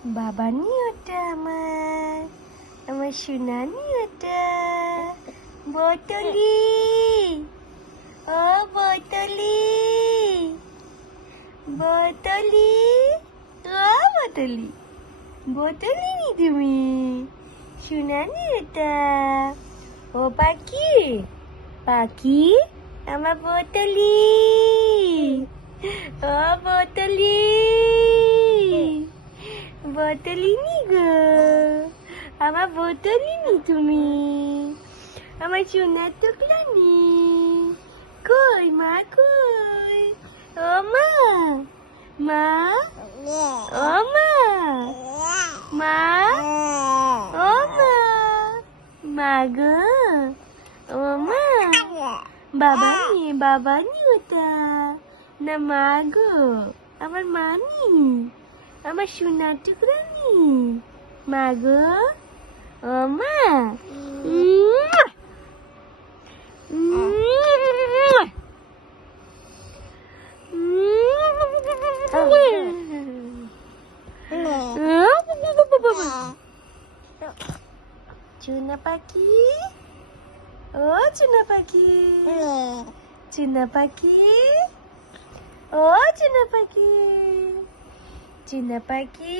বাবা নি ওটা আমার সোনা নি ওটা বোতলি। ও বোতলি, বোতলি, ও বোতলি, বোতলি নি তুমি সোনা নি ওটা। ও পাখি, পাখি আমার বোতলি। ও বোতলি, বোতলি নি গো, আমার বোতলি নি তুমি আমার সোনার টুকরা নি। কই মা কই? ও মা, মা, ও মা, মা, ও মা, মা গো, ও মা। বাবা নি ওটা না মা গো, আমার মা নি, আমার সোনার টুকরা নি মা গো। ও মা, চুনা পাখি, ও চুনা পাখি, চুনা পাখি, ও চুনা পাখি, চুনা পাখি।